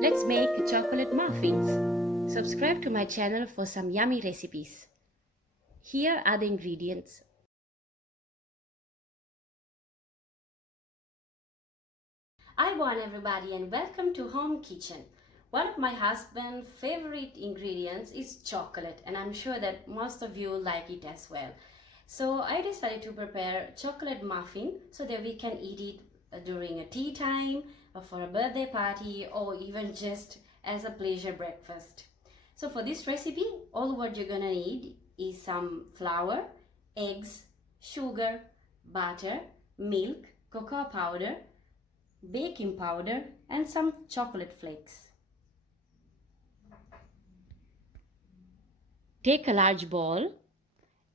Let's make chocolate muffins. Subscribe to my channel for some yummy recipes. Here are the ingredients. I want everybody and welcome to Home Kitchen. One of my husband's favorite ingredients is chocolate, and I'm sure that most of you like it as well. So I decided to prepare chocolate muffin so that we can eat it during a tea time or for a birthday party or even just as a pleasure breakfast. So for this recipe, all what you're gonna need is some flour, eggs, sugar, butter, milk, cocoa powder, baking powder and some chocolate flakes. Take a large bowl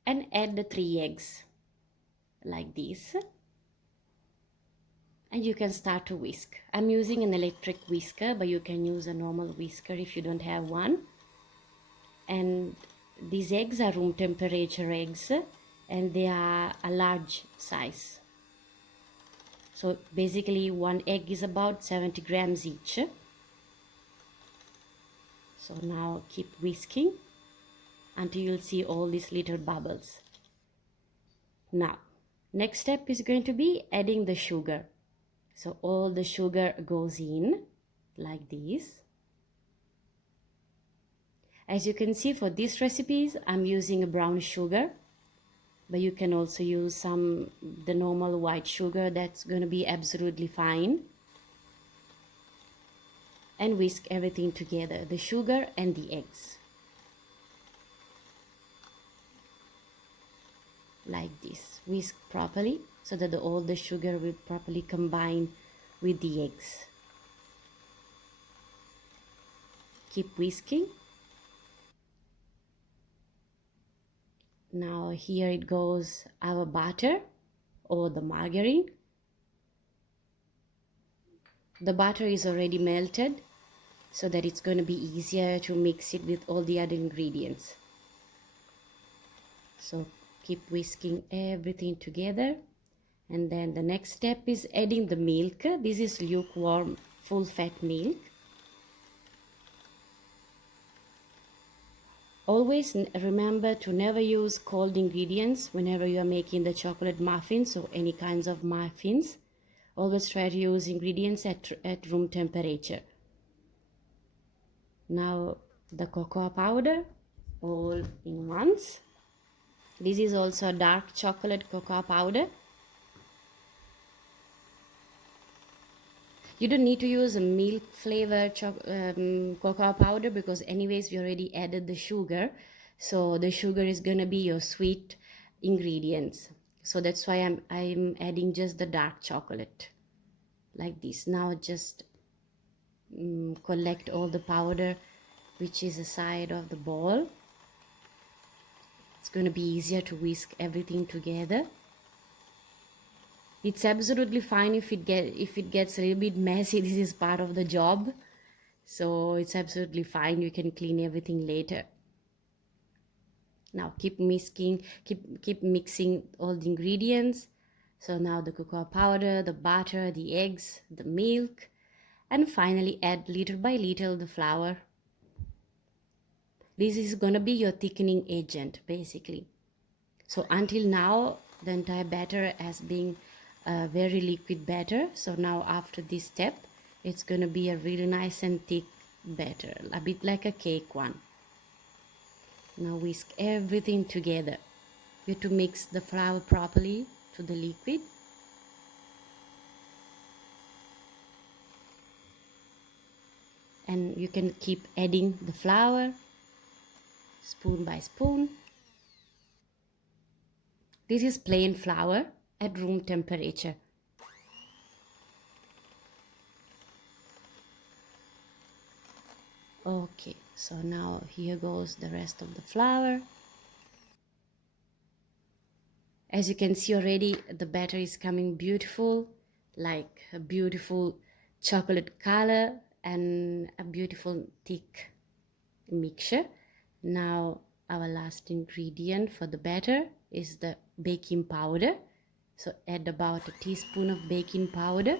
and add the 3 eggs like this, and you can start to whisk. I'm using an electric whisker, but you can use a normal whisker if you don't have one. And these eggs are room temperature eggs and they are a large size. So basically one egg is about 70 grams each. So now keep whisking until you'll see all these little bubbles. Now, next step is going to be adding the sugar. So all the sugar goes in like this. As you can see, for these recipes, I'm using a brown sugar, but you can also use the normal white sugar. That's going to be absolutely fine. And whisk everything together, the sugar and the eggs. Like this. Whisk properly so that all the sugar will properly combine with the eggs. Keep whisking. Now here it goes our butter or the margarine. The butter is already melted so that it's going to be easier to mix it with all the other ingredients. So keep whisking everything together, and then the next step is adding the milk. This is lukewarm full fat milk. Always remember to never use cold ingredients whenever you are making the chocolate muffins or any kinds of muffins. Always try to use ingredients at room temperature. Now the cocoa powder all in once. This is also dark chocolate cocoa powder. You don't need to use a milk flavor cocoa powder because anyways we already added the sugar. So the sugar is going to be your sweet ingredients. So that's why I'm adding just the dark chocolate like this. Now just collect all the powder which is the side of the bowl. It's going to be easier to whisk everything together. It's absolutely fine if it gets a little bit messy. This is part of the job. So it's absolutely fine. You can clean everything later. Now keep whisking, keep mixing all the ingredients. So now the cocoa powder, the butter, the eggs, the milk, and finally add little by little the flour. This is going to be your thickening agent basically. So until now the entire batter has been very liquid batter. So now after this step it's going to be a really nice and thick batter, a bit like a cake one. Now whisk everything together. You have to mix the flour properly to the liquid. And you can keep adding the flour spoon by spoon. This is plain flour at room temperature. Okay, so now here goes the rest of the flour. As you can see already, the batter is coming beautiful, like a beautiful chocolate color and a beautiful thick mixture. Now our last ingredient for the batter is the baking powder. So add about a teaspoon of baking powder.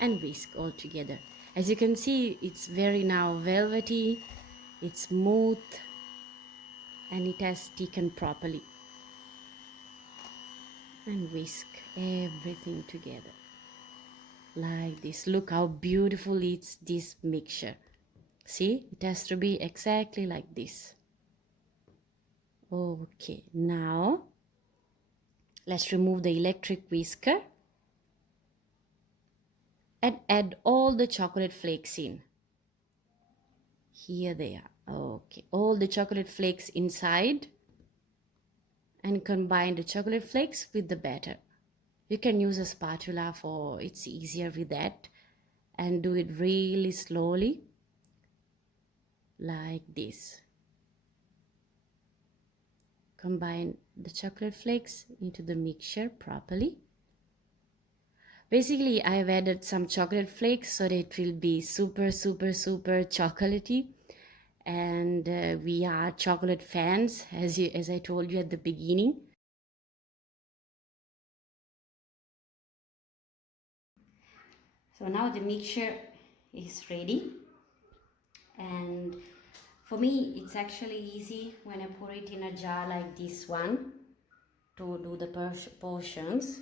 and whisk all together. As you can see, it's very now velvety, it's smooth, and it has thickened properly. And whisk everything together like this. Look how beautiful it's this mixture. See, it has to be exactly like this. Okay, now let's remove the electric whisker and add all the chocolate flakes in. Here they are. Okay, all the chocolate flakes inside, and combine the chocolate flakes with the batter. You can use a spatula for it's easier with that, and do it really slowly like this. Combine the chocolate flakes into the mixture properly. Basically, I've added some chocolate flakes so that it will be super chocolatey. And we are chocolate fans, as I told you at the beginning. So now the mixture is ready, and for me it's actually easy when I pour it in a jar like this one to do the portions.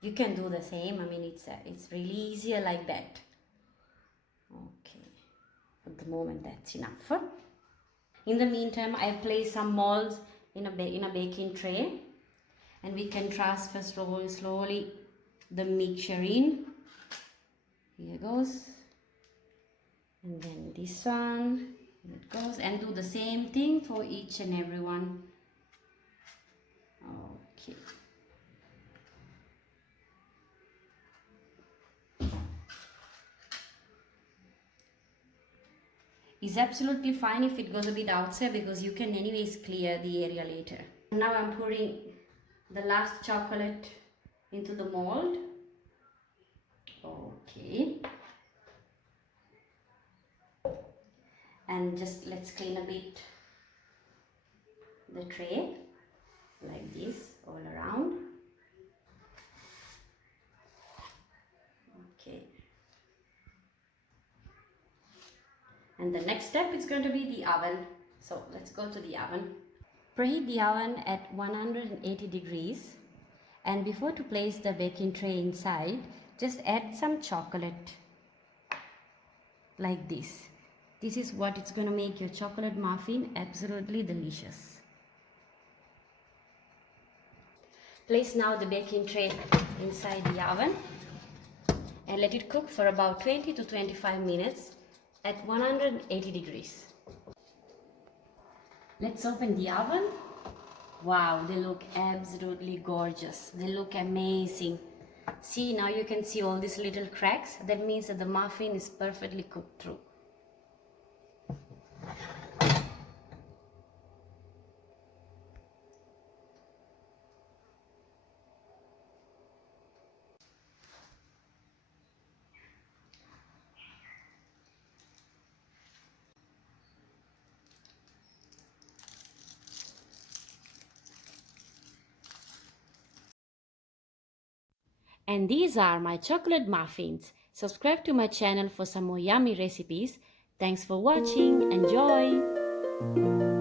You can do the same. I mean, it's really easier like that. Okay, at the moment that's enough. In the meantime, I've placed some molds in a baking tray, and we can transfer slowly the mixture in. Here goes, and then this one, here it goes, and do the same thing for each and every one. Okay. It's absolutely fine if it goes a bit outside, because you can anyways clear the area later. Now I'm pouring the last chocolate into the mold. Okay. And just let's clean a bit the tray like this all around. Okay. And the next step is going to be the oven. So let's go to the oven. Preheat the oven at 180 degrees. And before to place the baking tray inside, just add some chocolate like this. This is what it's going to make your chocolate muffin absolutely delicious. Place now the baking tray inside the oven and let it cook for about 20 to 25 minutes at 180 degrees. Let's open the oven. Wow, they look absolutely gorgeous. They look amazing. See, now you can see all these little cracks. That means that the muffin is perfectly cooked through. And these are my chocolate muffins. Subscribe to my channel for some more yummy recipes. Thanks for watching. Enjoy!